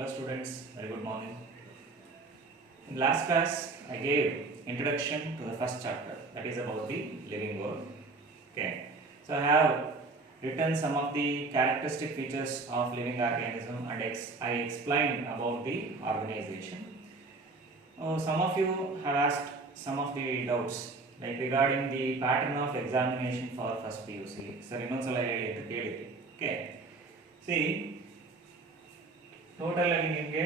Hello students, very good morning. In last class, I gave introduction to the first chapter, that is about the living world. Okay, so I have written some of the characteristic features of living organism and I explained about the organization. Some of you have asked some of the doubts like regarding the pattern of examination for first PUC. Sir, ಇನ್ನೊಂದ್ಸಲ ಹೇಳಿ ಅಂತ ಕೇಳಿದ್ರಿ. Okay, see, total ಆಗಿ ನಿಮಗೆ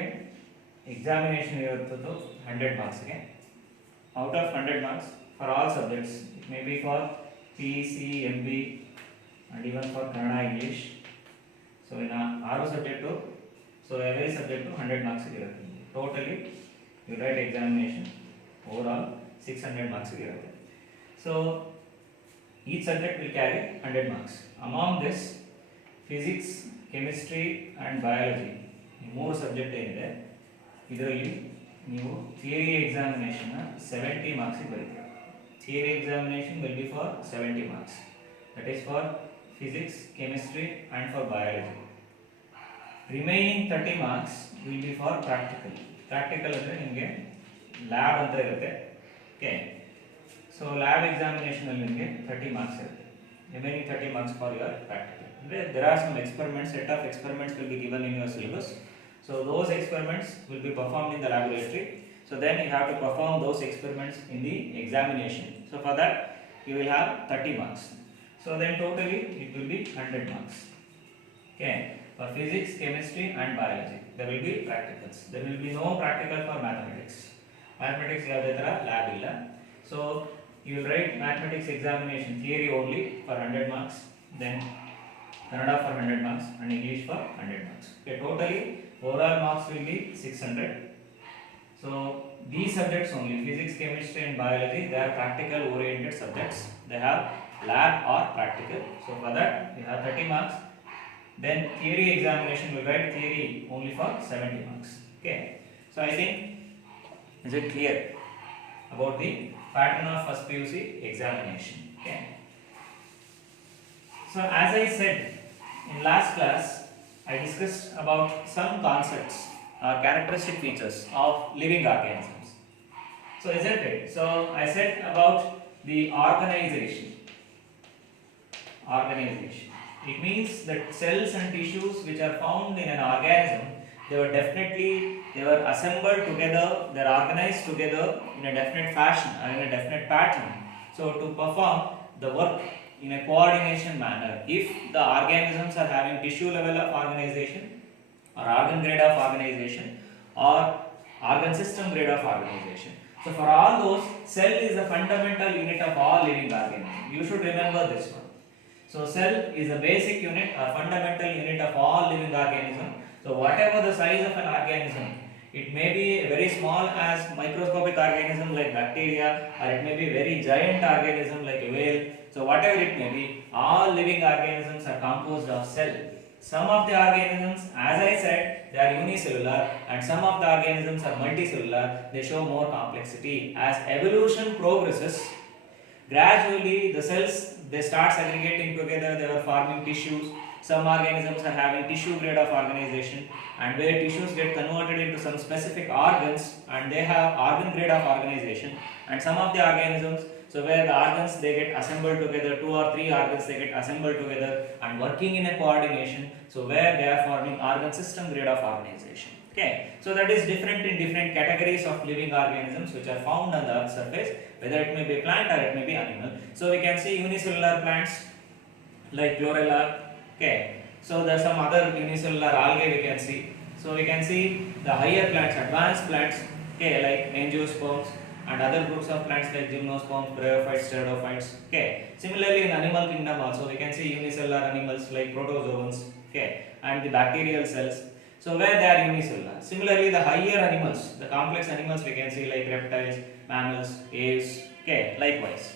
examination ಇರುತ್ತದ್ದು 100 ಮಾರ್ಕ್ಸ್ಗೆ. Out of 100 marks for all subjects, it may be for P C M B and even for Kannada English. So ಇನ್ನು 6 subject, so every subject 100 ಮಾರ್ಕ್ಸ್ಗೆ ಇರುತ್ತೆ. Totally you write examination over all 600 ಮಾರ್ಕ್ಸ್ಗೆ ಇರುತ್ತೆ. So each subject will carry 100 marks. Among this physics, chemistry and biology ಈ 3 subject ಏನಿದೆ ಇದರಲ್ಲಿ ನೀವು theory examination 70 ಮಾರ್ಕ್ಸಿಗೆ ಬರೀತೀರ. Theory examination will be for 70 marks, that is for physics, chemistry and for biology. Remaining 30 marks will be for practical. Practical ಅಂದರೆ ನಿಮಗೆ lab ಅಂತ ಇರುತ್ತೆ. Okay, so lab ಎಕ್ಸಾಮಿನೇಷನಲ್ಲಿ ನಿಮಗೆ 30 marks ಇರುತ್ತೆ. Remaining 30 marks for your practical. There are some experiments, set of experiments will be given in your syllabus. So those experiments will be performed in the laboratory. So then you have to perform those experiments in the examination. So for that you will have 30 marks. So then totally it will be 100 marks. Okay, for physics, chemistry and biology there will be practicals. There will be no practical for mathematics. Mathematics lab illa. So you will write mathematics examination theory only for 100 marks. Then Kannada for 100 marks and English for 100 marks. Okay, totally overall marks will be 600. So these subjects only, physics, chemistry and biology, they are practical oriented subjects. They have lab or practical. So for that you have 30 marks. Then theory examination will write theory only for 70 marks. Okay, so I think, is it clear about the pattern of first PUC examination? Okay, so as I said in last class, I discussed about some concepts or characteristic features of living organisms. So isn't it? So I said about the organization. Organization. It means that cells and tissues which are found in an organism, they were assembled together, they are organized together in a definite fashion or in a definite pattern. So to perform the work in a coordination manner. If the organisms are having tissue level of organization or organ grade of organization or organ system grade of organization. So for all those, cell is the fundamental unit of all living organisms. You should remember this one. So cell is the basic unit or fundamental unit of all living organisms. So whatever the size of an organism, it may be very small as microscopic organism like bacteria, or it may be very giant organism like a whale. So whatever it may be, all living organisms are composed of cell. Some of the organisms, as I said, they are unicellular, and some of the organisms are multicellular. They show more complexity. As evolution progresses, gradually the cells, they start segregating together, they are forming tissues. Some organisms are having tissue grade of organization, and where tissues get converted into some specific organs and they have organ grade of organization. And some of the organisms, so where the organs they get assembled together, 2 or 3 organs they get assembled together and working in a coordination, so where they are forming organ system grade of organization. Okay, so that is different in different categories of living organisms which are found on the earth surface, whether it may be plant or it may be animal. So we can see unicellular plants like chlorella. Okay, so there are some other unicellular algae we can see. So we can see the higher plants, advanced plants, okay, like angiosperms and other groups of plants like gymnosperms, bryophytes, pteridophytes. Okay, similarly in animal kingdom also we can see unicellular animals like protozoans, okay, and the bacterial cells. So where they are unicellular. Similarly the higher animals, the complex animals we can see like reptiles, mammals, aves, okay, likewise.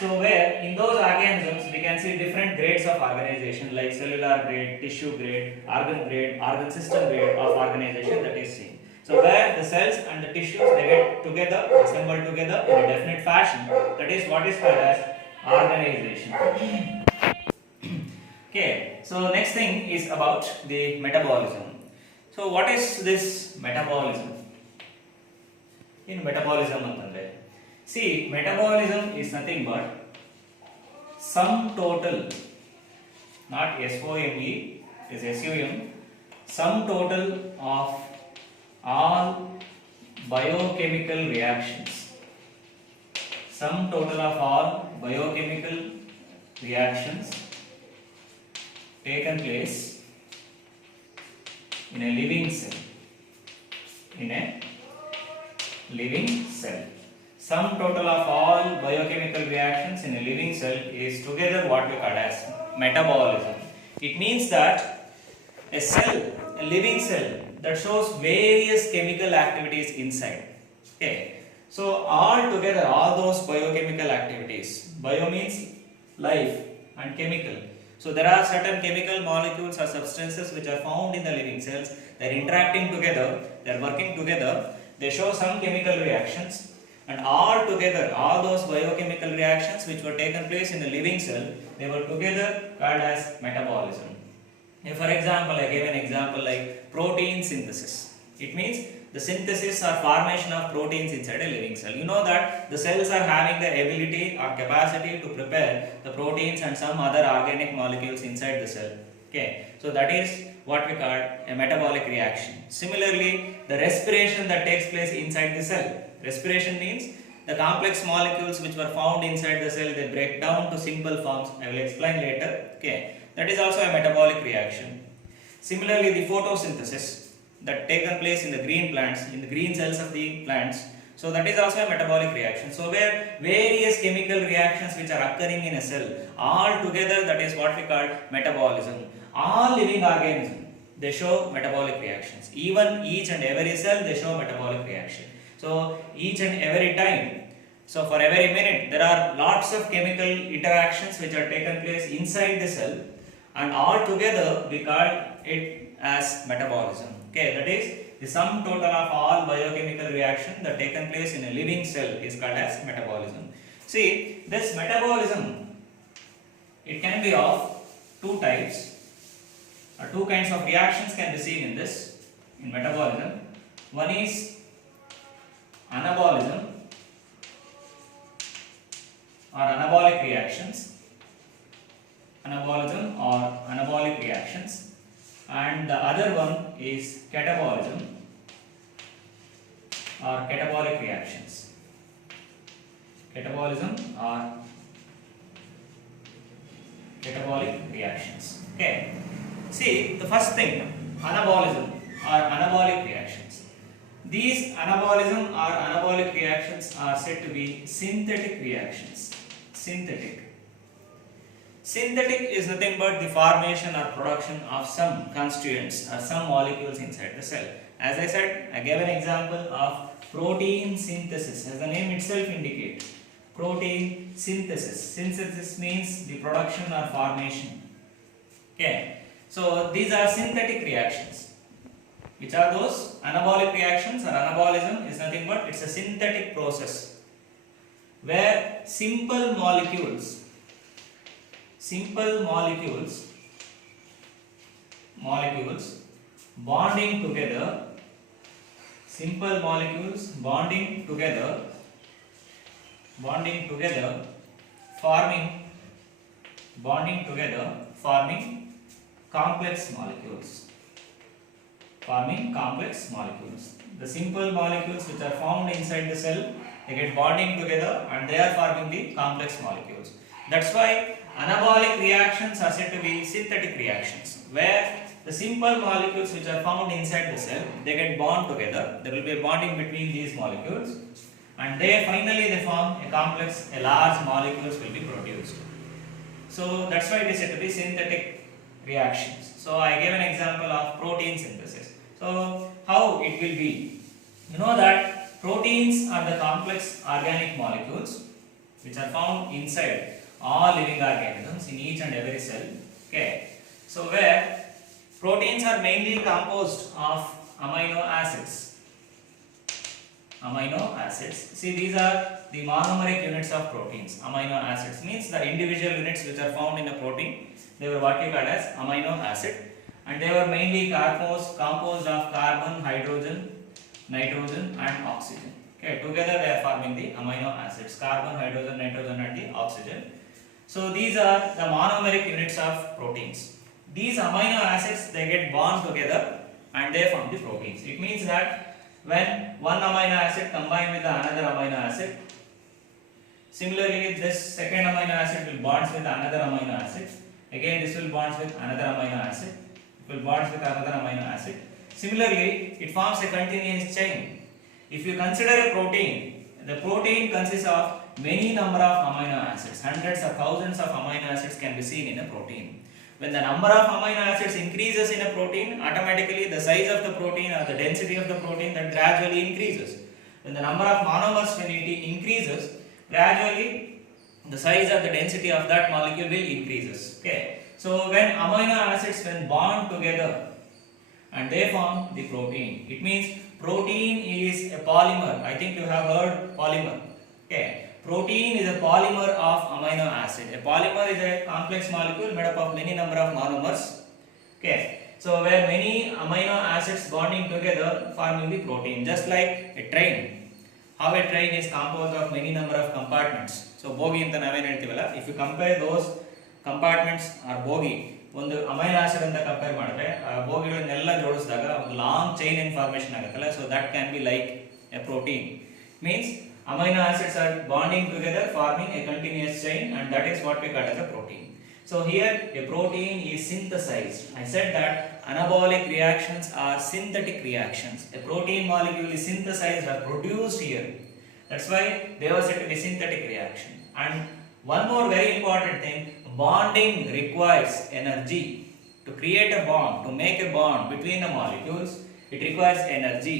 So where in those organisms we can see different grades of organization like cellular grade, tissue grade, organ system grade of organization that is seen. So where the cells and the tissues they get together, assembled together in a definite fashion, that is what is called as organization. Okay, so next thing is about the metabolism. So what is this metabolism? In metabolism antandre, see, metabolism is nothing but sum total, not SOME, it is SUM, sum total of all biochemical reactions. Sum total of all biochemical reactions taken place in a living cell. In a living cell. Sum total of all biochemical reactions in a living cell is together what we call as metabolism. It means that a cell, a living cell that shows various chemical activities inside. Okay. So all together, all those biochemical activities. Bio means life and chemical. So there are certain chemical molecules or substances which are found in the living cells. They are interacting together. They are working together. They show some chemical reactions, and all together, all those biochemical reactions which were taken place in the living cell, they were together called as metabolism. If for example, I gave an example like protein synthesis. It means the synthesis or formation of proteins inside a living cell. You know that the cells are having the ability or capacity to prepare the proteins and some other organic molecules inside the cell. Okay, so that is what we call a metabolic reaction. Similarly, the respiration that takes place inside the cell. Respiration means the complex molecules which were found inside the cell, they break down to simple forms. I will explain later. Okay, that is also a metabolic reaction. Similarly, the photosynthesis that taken place in the green plants, in the green cells of the plants. So that is also a metabolic reaction. So where various chemical reactions which are occurring in a cell, all together, that is what we call metabolism. All living organisms, they show metabolic reactions. Even each and every cell, they show metabolic reaction. So each and every time, so for every minute, there are lots of chemical interactions which are taken place inside the cell, and all together we call it as metabolism. Okay, that is the sum total of all biochemical reaction that taken place in a living cell is called as metabolism. See, this metabolism, it can be of two types. Two kinds of reactions can be seen in this, in metabolism. One is anabolism or anabolic reactions. Anabolism or anabolic reactions. And the other one is catabolism or catabolic reactions. Catabolism or catabolic reactions. Okay. See, the first thing, anabolism or anabolic reactions. These anabolism or anabolic reactions are said to be synthetic reactions. Synthetic. Synthetic is nothing but the formation or production of some constituents or some molecules inside the cell. As I said, I gave an example of protein synthesis, as the name itself indicates. Protein synthesis. Synthesis means the production or formation. Okay. So these are synthetic reactions. Which are those? Anabolic reactions or anabolism is nothing but it's a synthetic process where simple molecules bonding together, simple molecules bonding together, forming complex molecules. The simple molecules which are found inside the cell, they get bonding together and they are forming the complex molecules. That's why anabolic reactions are said to be synthetic reactions, where the simple molecules which are found inside the cell, they get bond together. There will be a bonding between these molecules, and finally they form a complex, a large molecules will be produced. So that's why it is said to be synthetic reactions. So I gave an example of protein synthesis. So how it will be? You know that proteins are the complex organic molecules which are found inside all living organisms in each and every cell. Okay. So where proteins are mainly composed of amino acids. See, these are the monomeric units of proteins. Amino acids means the individual units which are found in a protein. They were what we call as amino acid. and they were mainly composed of carbon, hydrogen, nitrogen and oxygen. Okay, together they are forming the amino acids, carbon, hydrogen, nitrogen and the oxygen. So these are the monomeric units of proteins. These amino acids, they get bound together and they form the proteins. It means that when one amino acid combine with another amino acid, similarly this second amino acid will bonds with another amino acid, again this will bonds with another amino acid, it will bonds with another amino acid. Similarly, it forms a continuous chain. If you consider a protein, the protein consists of many number of amino acids, hundreds of thousands of amino acids can be seen in a protein. When the number of amino acids increases in a protein, automatically the size of the protein or the density of the protein that gradually increases. When the number of monomers when it increases, gradually the size of the density of that molecule will increases. Okay. So when amino acids when bond together and they form the protein, it means protein is a polymer. I think you have heard polymer. Okay. Protein is a polymer of amino acid. A polymer is a complex molecule made up of many number of monomers. Okay. So where many amino acids bonding together forming the protein, just like a train. How a train is composed of many number of compartments. So bogie anta nave ಹೇಳ್ತೀವಲ್ಲ, if you compare those compartments or bogie ಒಂದು amino acid ಅಂತ compare ಮಾಡಿದ್ರೆ ಬೋಗಿಗಳನ್ನೆಲ್ಲ ಜೋಡಿಸಿದಾಗ ಒಂದು long chain ಇನ್ formation ಆಗುತ್ತಲ್ಲ, so that can be like A protein. Means amino acids are bonding together forming a continuous chain, and that is what we call as a protein. So here a protein is synthesized. I said that anabolic reactions are synthetic reactions. A protein molecule is synthesized or produced here. That's why they were said to be synthetic reaction. And one more very important thing, bonding requires energy. To create a bond, to make a bond between the molecules, it requires energy.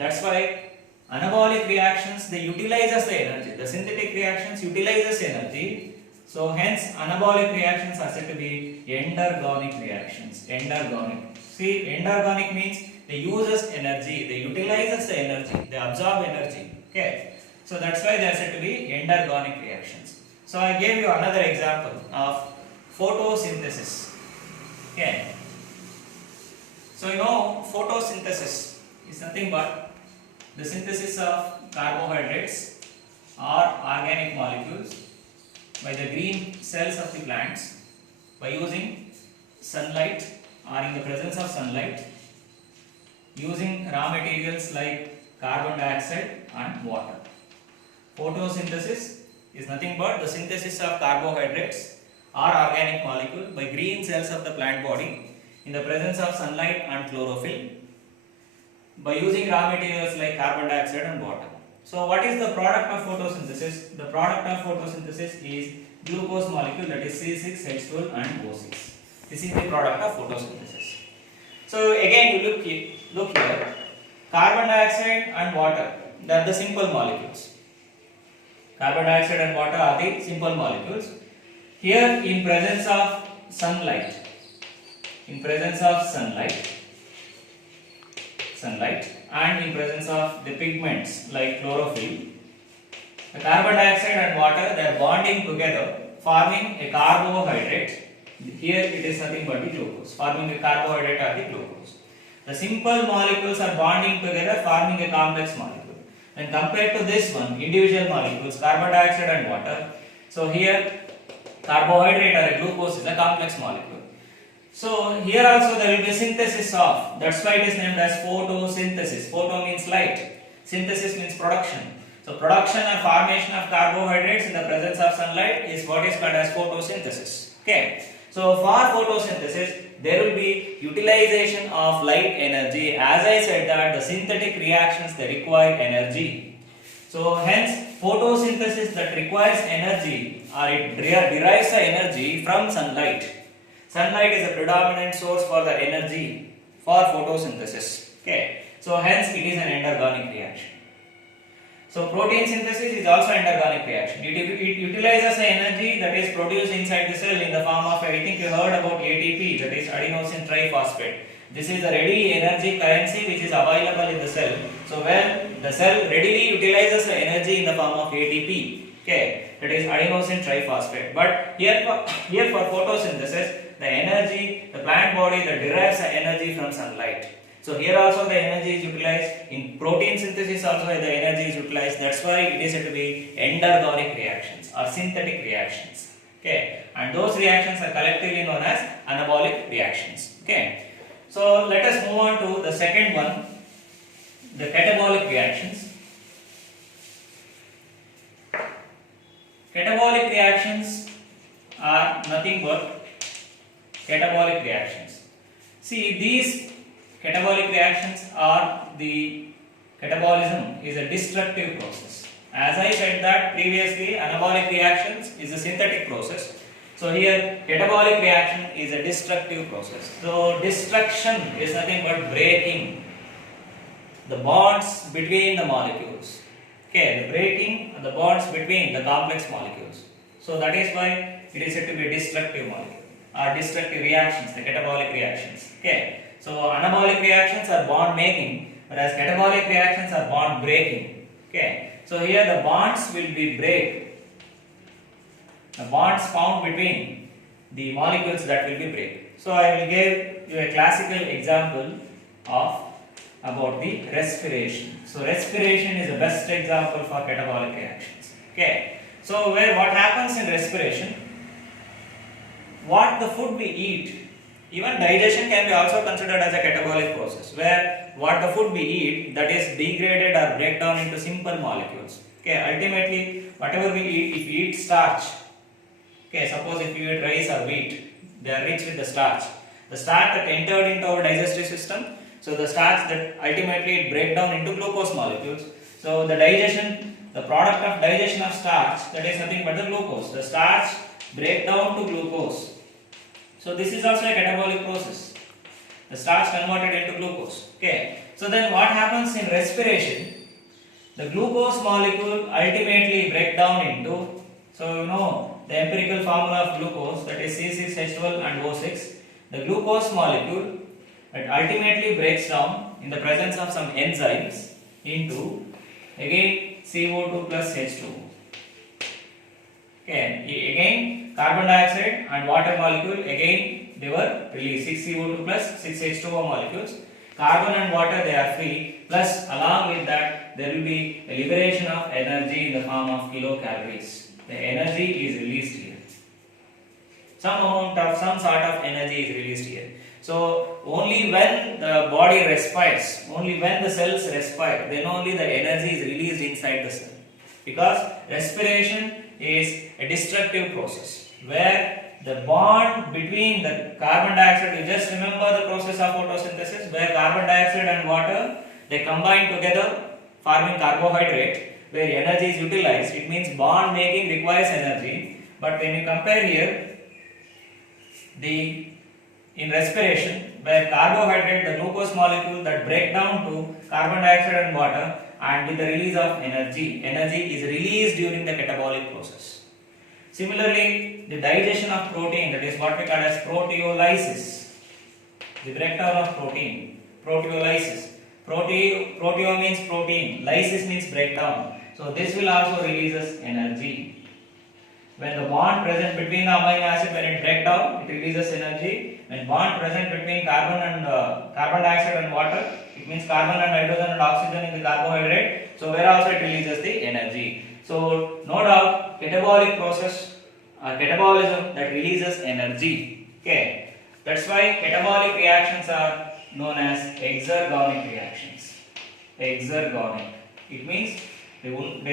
That's why anabolic reactions, they utilizes the energy. The synthetic reactions utilizes energy. So hence anabolic reactions are said to be endergonic reactions. Endergonic. See, endergonic means they uses energy, they utilizes the energy, they absorb energy. Okay. So that's why they are said to be endergonic reactions. So I gave you another example of photosynthesis. Okay. So you know photosynthesis is nothing but the synthesis of carbohydrates or organic molecules by the green cells of the plants by using sunlight or in the presence of sunlight, using raw materials like carbon dioxide and water. Photosynthesis is nothing but the synthesis of carbohydrates or organic molecule by green cells of the plant body in the presence of sunlight and chlorophyll, by using raw materials like carbon dioxide and water. So what is the product of photosynthesis? The product of photosynthesis is glucose molecule, that is C6H12 and O6. This is the product of photosynthesis. So again you look here, carbon dioxide and water, they are the simple molecules. Carbon dioxide and water are the simple molecules. Here in presence of sunlight, and in presence of the pigments like chlorophyll, the carbon dioxide and water, they are bonding together forming a carbohydrate. Here it is nothing but the glucose, forming a carbohydrate or the glucose. The simple molecules are bonding together forming a complex molecule. And compared to this one, individual molecules, carbon dioxide and water, so here carbohydrate or a glucose is a complex molecule. So here also there will be synthesis of, that's why it is named as photosynthesis. Photo means light, synthesis means production. So production or formation of carbohydrates in the presence of sunlight is what is called as photosynthesis. Okay. So for photosynthesis there will be utilization of light energy. As I said that the synthetic reactions, they require energy. So hence photosynthesis that requires energy, or it derives the energy from sunlight. Sunlight is a predominant source for the energy for photosynthesis. Okay. So hence it is an endergonic reaction. So protein synthesis is also endergonic reaction. It utilizes the energy that is produced inside the cell in the form of, I think you heard about ATP, that is adenosine triphosphate. This is the ready energy currency which is available in the cell. So when the cell readily utilizes the energy in the form of ATP, okay, that is adenosine triphosphate. But here for photosynthesis, the energy, the plant body that derives the energy from sunlight. So here also the energy is utilized. In protein synthesis also the energy is utilized. That's why it is said to be endergonic reactions or synthetic reactions. Okay, and those reactions are collectively known as anabolic reactions. Okay, so let us move on to the second one, the catabolic reactions. Catabolic reactions are nothing but catabolic reactions. See, these catabolic reactions are the catabolism is a destructive process. As I said that previously, anabolic reactions is a synthetic process. So here catabolic reaction is a destructive process. So destruction is nothing but breaking the bonds between the molecules. Okay, the breaking the bonds between the complex molecules. So that is why it is said to be a destructive molecule or destructive reactions, the catabolic reactions. Okay, so anabolic reactions are bond making, whereas catabolic reactions are bond breaking. Okay, so here the bonds will be break. The bonds found between the molecules that will be break. So I will give you a classical example of about the respiration. So respiration is the best example for catabolic reactions. Okay, so what happens in respiration? What the food we eat, even digestion can be also considered as a catabolic process, where what the food we eat, that is degraded or break down into simple molecules. Okay, ultimately whatever we eat, if we eat starch, okay, suppose if you eat rice or wheat, they are rich with the starch. The starch that entered into our digestive system, so the starch that ultimately break down into glucose molecules. So the digestion, the product of digestion of starch, that is nothing but the glucose. The starch break down to glucose. So this is also a catabolic process. The starch converted into glucose. Okay. So then what happens in respiration? The glucose molecule ultimately break down into, so you know the empirical formula of glucose, that is C6H12 and O6. The glucose molecule it ultimately breaks down in the presence of some enzymes into again CO2 plus H2. Okay, again carbon dioxide and water molecule again they were released 6CO2 plus 6H2O molecules. Carbon and water they are free, plus along with that there will be a liberation of energy in the form of kilocalories. The energy is released here. Some sort of energy is released here. So only when the body respires, only when the cells respire, then only the energy is released inside the cell. Because respiration is a destructive process where the bond between the carbon dioxide, you just remember the process of photosynthesis where carbon dioxide and water they combine together forming carbohydrate where energy is utilized. It means bond making requires energy, but when you compare here in respiration where carbohydrate, the glucose molecule that break down to carbon dioxide and water, and with the release of energy is released during the catabolic process. Similarly, the digestion of protein, that is what we call as proteolysis, the breakdown of protein, proteolysis. Proteo means protein, lysis means breakdown. So this will also releases energy. When the bond present between the amino acid, when it breaks down, it releases energy. When bond present between carbon dioxide and water, it means carbon and hydrogen and oxygen in the carbohydrate. So where also it releases the energy. So no doubt, catabolic process or catabolism that releases energy. Okay, that's why catabolic reactions are known as exergonic reactions. Exergonic. It means they would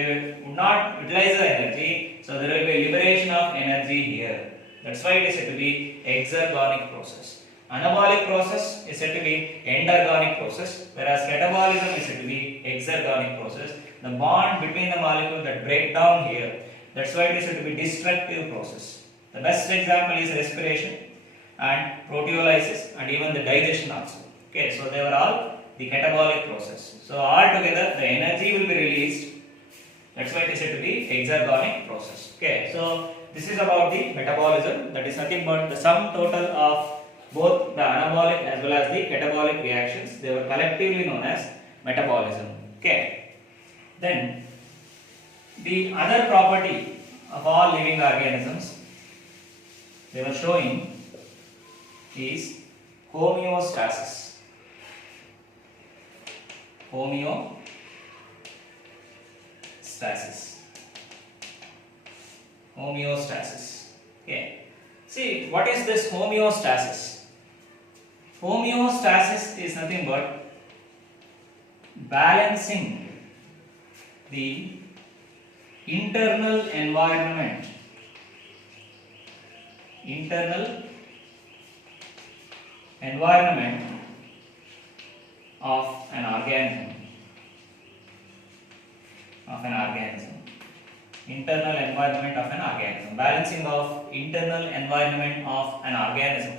not utilize the energy, so there will be liberation of energy here. That's why it is said to be exergonic process. Anabolic process is said to be endergonic process, whereas catabolism is said to be exergonic process. The bond between the molecule that break down here, that's why it is said to be destructive process. The best example is respiration and proteolysis and even the digestion also. Okay, so they were all the catabolic process. So altogether the energy will be released. That's why it is said to be exergonic process. Okay, so this is about the metabolism. That is nothing but the sum total of both the anabolic as well as the catabolic reactions. They were collectively known as metabolism. Okay. Then the other property of all living organisms, they were showing is homeostasis. Homeostasis. Okay. See, what is this homeostasis? Homeostasis is nothing but balancing the internal environment of an organism. Internal environment of an organism. Balancing of internal environment of an organism.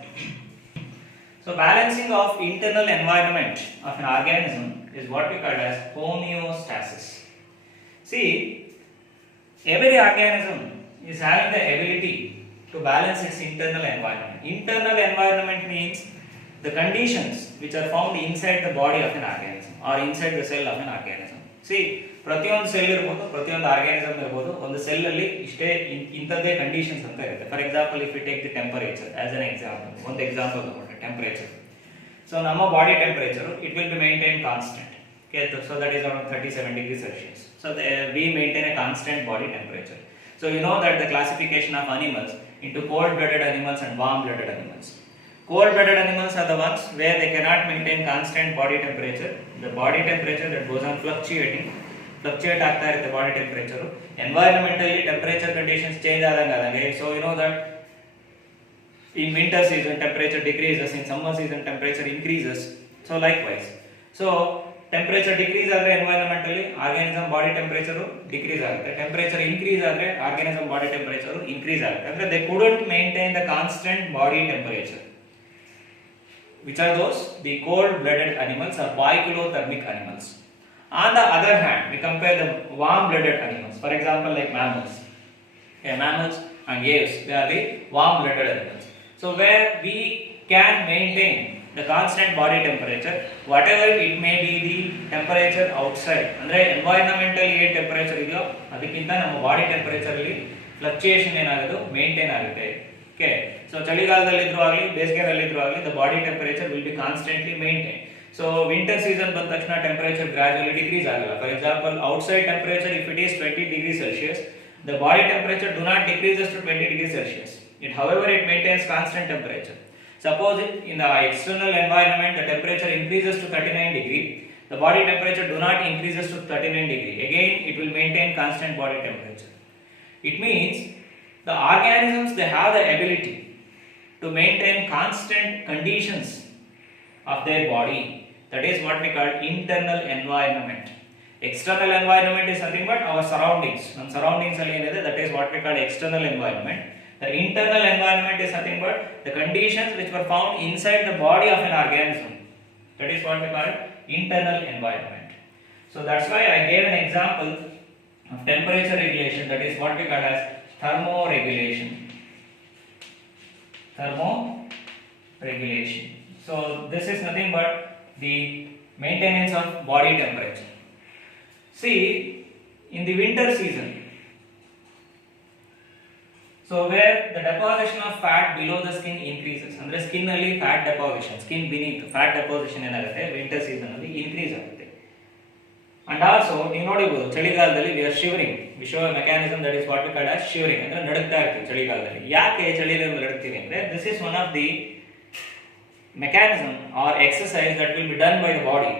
So balancing of internal environment of an organism is what we call as homeostasis. See, every organism is having the ability to balance its internal environment. Internal environment means the conditions which are found inside the body of an organism or inside the cell of an organism. See, ಪ್ರತಿಯೊಂದು cell ಇರಬಹುದು, ಪ್ರತಿಯೊಂದು organism ಇರಬಹುದು, ಒಂದು cell ಅಲ್ಲಿ ಇಷ್ಟೇ ಇಂಥದ್ದೇ conditions ಅಂತ ಇರುತ್ತೆ. For example, if you take the temperature as an example, ಒಂದು ಎಕ್ಸಾಂಪಲ್ ತಗೊಂಡ್ರೆ ಟೆಂಪರೇಚರ್. ಸೊ ನಮ್ಮ body temperature it will be maintain constant. Okay, so that is around 37 degrees Celsius. So we maintain a constant body temperature. So you know that the classification of animals into cold-blooded animals and warm-blooded animals. Cold-blooded animals are the ones where they cannot maintain constant body temperature. The body temperature that goes on fluctuate ಆಗ್ತಾ ಇರುತ್ತೆ body temperature. Environmentally temperature conditions change ಆದಂಗೆ, so you know that in winter season temperature decreases, in summer season temperature increases. So likewise, so temperature decrease ಆದರೆ environmentally organism body temperature decrease ಆಗುತ್ತೆ. Temperature increase ಆದರೆ organism body temperature increase ಆಗುತ್ತೆ. ಅಂದ್ರೆ they couldn't maintain the constant body temperature. Which are those? The cold-blooded animals or poikilothermic animals. On the other hand, we compare the warm-blooded animals. For example, like mammals. Okay, mammals and aves, they are the warm-blooded animals. So where we can maintain the constant body temperature, whatever it may be the temperature outside. ಅಂದ್ರೆ environmental ಏನು temperature ಇದೆಯೋ ಅದಕ್ಕಿಂತ ನಮ್ಮ body temperature ಅಲ್ಲಿ fluctuation ಏನಾಗೋದು maintain ಆಗುತ್ತೆ. Okay, so ಚಳಿಗಾಲದಲ್ಲಿ ಇದ್ರೂ ಆಗಲಿ ಬೇಸಿಗೆಯಲ್ಲಿ ಇದ್ರೂ ಆಗಲಿ the body temperature will be constantly maintained. So winter season ಬಂದ ತಕ್ಷಣ temperature gradually decrease ಆಗಲ್ಲ. For example, outside temperature if it is 20 degrees Celsius, the body temperature do not decreases to 20 degrees Celsius. However, it maintains constant temperature. Suppose in the external environment the temperature increases to 39 degree, the body temperature do not increases to 39 degree. Again, it will maintain constant body temperature. It means the organisms, they have the ability to maintain constant conditions of their body. That is what we call internal environment. External environment is nothing but our surroundings. Nam surroundings alli enide, that is what we call external environment. The internal environment is nothing but the conditions which were found inside the body of an organism. That is what we call internal environment. So that's why I gave an example of temperature regulation, that is what we call as thermoregulation. So this is nothing but the maintenance of body temperature. See, in the winter season, so where the deposition of fat below the skin increases, andre skin alli fat deposition, skin beneath fat deposition ಏನಾಗುತ್ತೆ winter season ಅಲ್ಲಿ increase ಆಗುತ್ತೆ. And also ನೀವು ನೋಡಬಹುದು ಚಳಿಗಾಲದಲ್ಲಿ we are shivering, we show a mechanism that is what we call as shivering, ಅಂದ್ರೆ ನಡುಗ್ತಾ ಇರ್ತೀವಿ ಚಳಿಗಾಲದಲ್ಲಿ. ಯಾಕೆ ಚಳಿಗಾಲದಲ್ಲಿ ನಡುಗ್ತೀವಿ ಅಂದ್ರೆ this is one of the mechanism or exercise that will be done by the body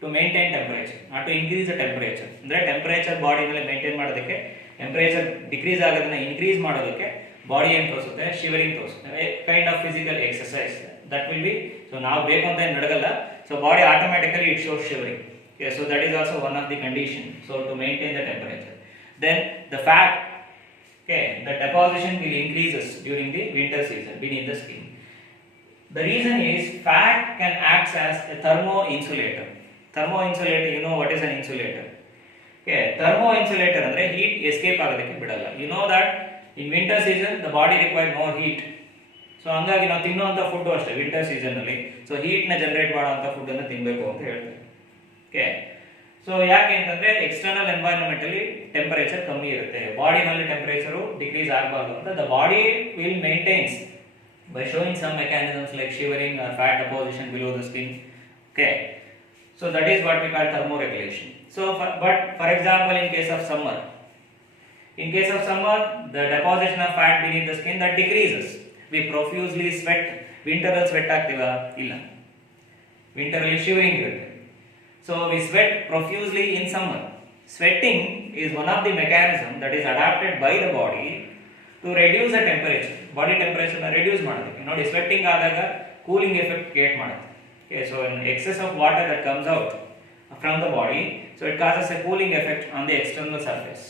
to maintain temperature, not to increase the temperature. ಅಂದ್ರೆ temperature body ಮೇಲೆ maintain ಮಾಡೋದಕ್ಕೆ, temperature decrease ಆಗೋದನ್ನ ಇನ್ಕ್ರೀಸ್ ಮಾಡೋದಕ್ಕೆ ಬಾಡಿ ಏನು ತೋರಿಸುತ್ತೆ, ಶಿವರಿಂಗ್ ತೋರಿಸುತ್ತೆ. Kind of physical exercise that will be. So ನಾವು ಬೇಕು ಅಂತ ಏನು ನಡಗಲ್ಲ, ಸೊ body automatically it shows shivering. Okay, so that is also one of the condition, so to maintain the temperature. Then the fat, okay, the deposition will increases during the winter season beneath the skin. The reason is fat can act as a thermo insulator. Thermo insulator, you know what is an insulator? Okay, thermo insulator andre heat escape ಆಗೋದಕ್ಕೆ ಬಿಡಲ್ಲ. You know that in winter season the body require more heat. So ಹಂಗಾಗಿ ನಾವು ತಿನ್ನುವಂತ food ಅಷ್ಟೇ winter season ಅಲ್ಲಿ so heat ನ generate ಮಾಡುವಂತ food ಅನ್ನು ತಿನ್ನಬೇಕು ಅಂತ ಹೇಳ್ತಾರೆ. ಓಕೆ, ಸೊ ಯಾಕೆ ಅಂತಂದ್ರೆ ಎಕ್ಸ್ಟರ್ನಲ್ ಎನ್ವೈರನ್ಮೆಂಟ್ ಅಲ್ಲಿ ಟೆಂಪರೇಚರ್ ಕಮ್ಮಿ ಇರುತ್ತೆ, ಬಾಡಿನಲ್ಲಿ ಟೆಂಪರೇಚರ್ ಡಿಕ್ರೀಸ್ ಆಗಬಾರ್ದು ಅಂತ the body will maintains by showing some mechanisms like shivering or fat deposition below the skin. Okay, so that is what we call thermoregulation. So, for example, in case of summer, the deposition of fat beneath the skin that decreases. We profusely sweat. Winter sweat ಆಗ್ತೀವಾ ಇಲ್ಲ, winter shivering ಇರುತ್ತೆ. So we sweat profusely in summer. Sweating is one of the mechanisms that is adapted by the body to reduce the temperature. Body temperature na reduce ಮಾಡೋದಕ್ಕೆ ನೋಡಿ sweating ಆದಾಗ cooling effect create ಮಾಡುತ್ತೆ. Okay, so an excess of water that comes out from the body, so it causes a cooling effect on the external surface.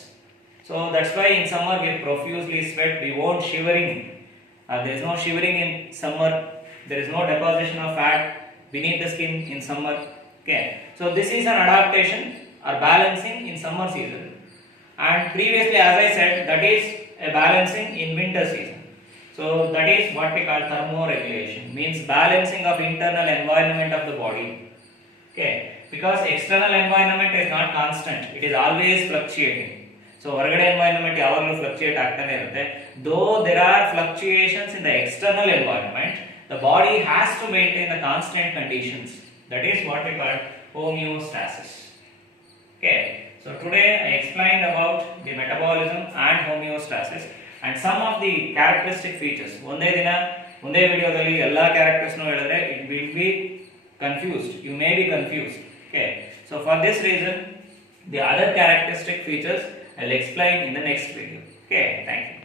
So that's why in summer we profusely sweat, we won't shivering. There is no shivering in summer, there is no deposition of fat beneath the skin in summer. Okay, so this is an adaptation or balancing in summer season, and previously, as I said, that is a balancing in winter season. So that is what we call thermoregulation, means balancing of internal environment of the body. Okay, because external environment is not constant, it is always fluctuating. So ಹೊರಗಡೆ environment ಯಾವಾಗಲೂ fluctuate ಆಗ್ತಾನೆ ಇರುತ್ತೆ. Though there are fluctuations in the external environment, the body has to maintain the constant conditions. That is what we call homeostasis. Okay, so today I explained about the metabolism and homeostasis and some of the characteristic features. ಒಂದೇ ವಿಡಿಯೋದಲ್ಲಿ ಎಲ್ಲಾ characters ಹೇಳಿದ್ರೆ it will be confused. You may be confused. Okay, so for this reason, the other characteristic features I'll explain in the next video. Okay, thank you.